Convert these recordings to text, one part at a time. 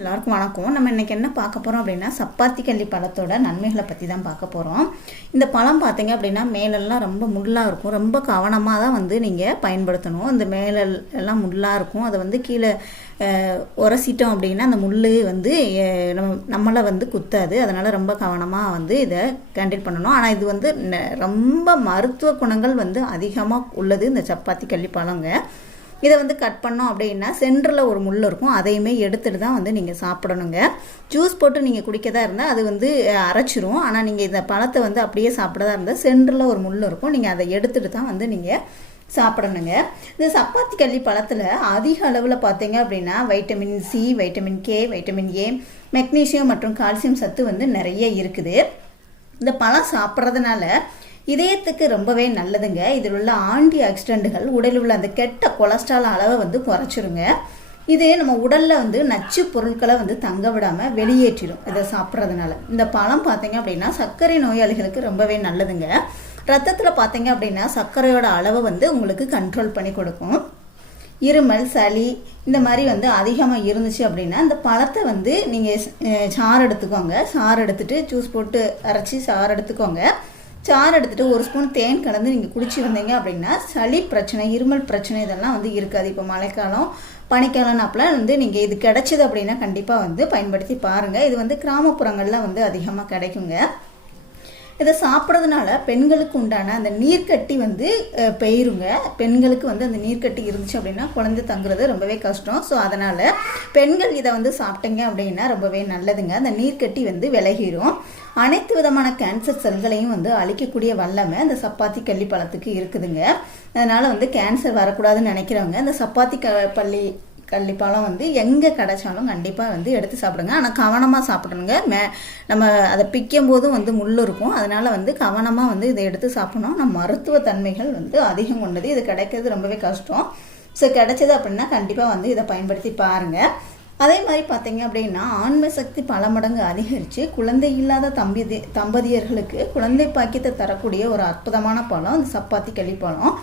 எல்லாருக்கும் வணக்கம். நம்ம இன்றைக்கி என்ன பார்க்க போகிறோம் அப்படின்னா சப்பாத்தி கள்ளி பழத்தோட நன்மைகளை பற்றி தான் பார்க்க போகிறோம் இந்த பழம் பார்த்தீங்க அப்படின்னா மேலெல்லாம் ரொம்ப முள்ளாக இருக்கும். ரொம்ப கவனமாக தான் வந்து நீங்கள் பயன்படுத்தணும். இந்த மேலெல்லாம் முள்ளாக இருக்கும். அதை வந்து கீழே உரசிட்டோம் அப்படின்னா அந்த முள் வந்து நம்ம நம்மளை வந்து குத்தாது. அதனால் ரொம்ப கவனமாக வந்து இதை கேண்டில் பண்ணணும். ஆனால் இது வந்து ரொம்ப மருத்துவ குணங்கள் வந்து அதிகமாக உள்ளது இந்த சப்பாத்தி கள்ளி பழங்க. இதை வந்து கட் பண்ணோம் அப்படின்னா சென்டரில் ஒரு முள் இருக்கும். அதையுமே எடுத்துட்டு தான் வந்து நீங்கள் சாப்பிடணுங்க. ஜூஸ் போட்டு நீங்கள் குடிக்கதா இருந்தால் அது வந்து அரைச்சிரும். ஆனால் நீங்கள் இந்த பழத்தை வந்து அப்படியே சாப்பிடதா இருந்தால் சென்டரில் ஒரு முள் இருக்கும். நீங்கள் அதை எடுத்துட்டு தான் வந்து நீங்கள் சாப்பிடணுங்க. இந்த சப்பாத்தி கள்ளி பழத்தில் அதிக அளவில் பார்த்தீங்க அப்படின்னா vitamin C vitamin K vitamin A magnesium மற்றும் கால்சியம் சத்து வந்து நிறைய இருக்குது. இந்த பழம் சாப்பிட்றதுனால இதயத்துக்கு ரொம்பவே நல்லதுங்க. இதில் உள்ள ஆன்டி ஆக்சிடென்ட்டுகள் உடலில் உள்ள அந்த கெட்ட கொலஸ்ட்ரால் அளவை வந்து குறைச்சிருங்க. இது நம்ம உடலில் வந்து நச்சு பொருட்களை வந்து தங்க விடாமல் வெளியேற்றிடும் இதை சாப்பிட்றதுனால. இந்த பழம் பார்த்தீங்க அப்படின்னா சர்க்கரை நோயாளிகளுக்கு ரொம்பவே நல்லதுங்க. ரத்தத்தில் பார்த்தீங்க அப்படின்னா சர்க்கரையோட அளவை வந்து உங்களுக்கு கண்ட்ரோல் பண்ணி கொடுக்கும். இருமல் சளி இந்த மாதிரி வந்து அதிகமாக இருந்துச்சு அப்படின்னா இந்த பழத்தை வந்து நீங்கள் சாறு எடுத்துக்கோங்க. சாறு எடுத்துகிட்டு ஜூஸ் போட்டு அரைச்சி சாறு எடுத்துக்கோங்க. சாறு எடுத்துகிட்டு ஒரு ஸ்பூன் தேன் கலந்து நீங்கள் குடிச்சு வந்தீங்க அப்படின்னா சளி பிரச்சனை இருமல் பிரச்சனை இதெல்லாம் வந்து இருக்காது. இப்போ மழைக்காலம் பனிக்காலம் வந்து நீங்கள் இது கிடச்சிது அப்படின்னா கண்டிப்பாக வந்து பயன்படுத்தி பாருங்கள் இது வந்து கிராமப்புறங்களில் வந்து அதிகமாக கிடைக்குங்க. இதை சாப்பிட்றதுனால பெண்களுக்கு உண்டான அந்த நீர்க்கட்டி வந்து பெயருங்க. பெண்களுக்கு வந்து அந்த நீர்க்கட்டி இருந்துச்சு அப்படின்னா குழந்தை தங்குறது ரொம்பவே கஷ்டம். ஸோ அதனால் பெண்கள் இதை வந்து சாப்பிட்டீங்க அப்படின்னா ரொம்பவே நல்லதுங்க. அந்த நீர்க்கட்டி வந்து விலகிரும். அனைத்து விதமான கேன்சர் செல்களையும் வந்து அழிக்கக்கூடிய வல்லமை அந்த சப்பாத்தி கள்ளி பழத்துக்கு இருக்குதுங்க. அதனால் வந்து கேன்சர் வரக்கூடாதுன்னு நினைக்கிறவங்க இந்த சப்பாத்தி க பள்ளி கண்டிப்பாலாம் வந்து எங்கே கிடைச்சாலும் கண்டிப்பாக வந்து எடுத்து சாப்பிடுங்க. ஆனால் கவனமாக சாப்பிடணுங்க. மே நம்ம அதை பிக்கும் போதும் வந்து முள் இருக்கும். அதனால் வந்து கவனமாக வந்து இதை எடுத்து சாப்பிடணும். நம்ம மருத்துவ தன்மைகள் வந்து அதிகம் கொண்டது. இது கிடைக்கிறது ரொம்பவே கஷ்டம். ஸோ கிடைச்சது அப்படின்னா கண்டிப்பாக வந்து இதை பயன்படுத்தி பாருங்கள் அதே மாதிரி பார்த்தீங்க அப்படின்னா ஆன்ம சக்தி பல மடங்கு அதிகரித்து குழந்தை இல்லாத தம்பி தம்பதியர்களுக்கு குழந்தை பாக்கியத்தை தரக்கூடிய ஒரு அற்புதமான பழம் அந்த சப்பாத்தி களிப்பழம்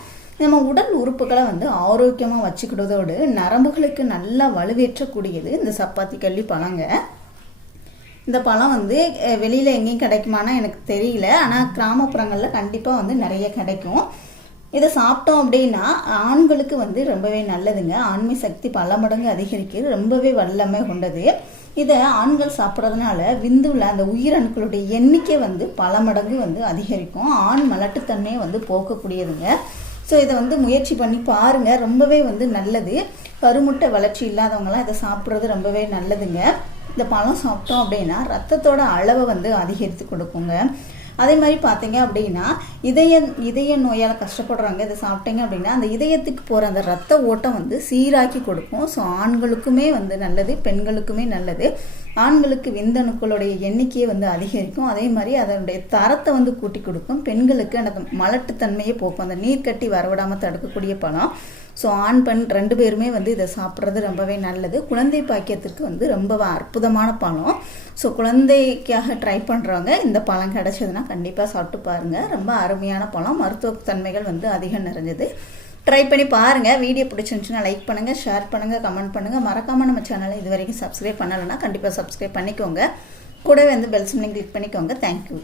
நம்ம உடல் உறுப்புகளை வந்து ஆரோக்கியமாக வச்சுக்கிட்டதோடு நரம்புகளுக்கு நல்லா வலுவேற்றக்கூடியது இந்த சப்பாத்தி கள்ளி பழங்க. இந்த பழம் வந்து வெளியில் எங்கேயும் கிடைக்குமானா எனக்கு தெரியல. ஆனால் கிராமப்புறங்களில் கண்டிப்பாக வந்து நிறைய கிடைக்கும். இதை சாப்பிட்டோம் அப்படின்னா ஆண்களுக்கு வந்து ரொம்பவே நல்லதுங்க. ஆண்மை சக்தி பல மடங்கு அதிகரிக்கிறது ரொம்பவே வல்லமை கொண்டது. இதை ஆண்கள் சாப்பிட்றதுனால விந்துவில் அந்த உயிரணுக்களுடைய எண்ணிக்கை வந்து பல மடங்கு வந்து அதிகரிக்கும். ஆண் மலட்டுத்தன்மையை வந்து போக்கக்கூடியதுங்க. ஸோ இதை வந்து முயற்சி பண்ணி பாருங்க. ரொம்பவே வந்து நல்லது. கருமுட்டை வளர்ச்சி இல்லாதவங்கலாம் இதை சாப்பிட்றது ரொம்பவே நல்லதுங்க. இந்த பழம் சாப்பிட்டோம் அப்படின்னா ரத்தத்தோட அளவை வந்து அதிகரித்து கொடுக்குங்க. அதே மாதிரி பார்த்தீங்க அப்படின்னா இதய இதய நோயால் கஷ்டப்படுறவங்க இதை சாப்பிட்டீங்க அப்படின்னா அந்த இதயத்துக்கு போகிற அந்த ரத்த ஓட்டம் வந்து சீராக்கி கொடுக்கும். ஸோ ஆண்களுக்குமே வந்து நல்லது பெண்களுக்குமே நல்லது. ஆண்களுக்கு விந்தணுக்களுடைய எண்ணிக்கையை வந்து அதிகரிக்கும். அதே மாதிரி அதனுடைய தரத்தை வந்து கூட்டி கொடுக்கும். பெண்களுக்கு அந்த மலட்டுத்தன்மையை போக்கும். அந்த நீர் கட்டி வரவிடாமல் தடுக்கக்கூடிய பழம். ஸோ ஆண் பெண் ரெண்டு பேருமே வந்து இதை சாப்பிட்றது ரொம்பவே நல்லது. குழந்தை பாக்கியத்திற்கு வந்து ரொம்ப அற்புதமான பழம். ஸோ குழந்தைக்காக ட்ரை பண்ணுறவங்க இந்த பழம் கிடச்சதுன்னா கண்டிப்பாக சாப்பிட்டு பாருங்கள் ரொம்ப அருமையான பழம். மருத்துவ தன்மைகள் வந்து அதிகம் நிறைஞ்சது. ட்ரை பண்ணி பாருங்கள் வீடியோ பிடிச்சிருந்துச்சுன்னா லைக் பண்ணுங்கள் ஷேர் பண்ணுங்கள் கமெண்ட் பண்ணுங்கள் மறக்காமல் நம்ம சேனலை இது வரைக்கும் சப்ஸ்கிரைப் பண்ணலைன்னா கண்டிப்பாக சப்ஸ்கிரைப் பண்ணிக்கோங்க. கூடவே வந்து பெல் சிம்லையும் கிளிக் பண்ணிக்கோங்க. Thank you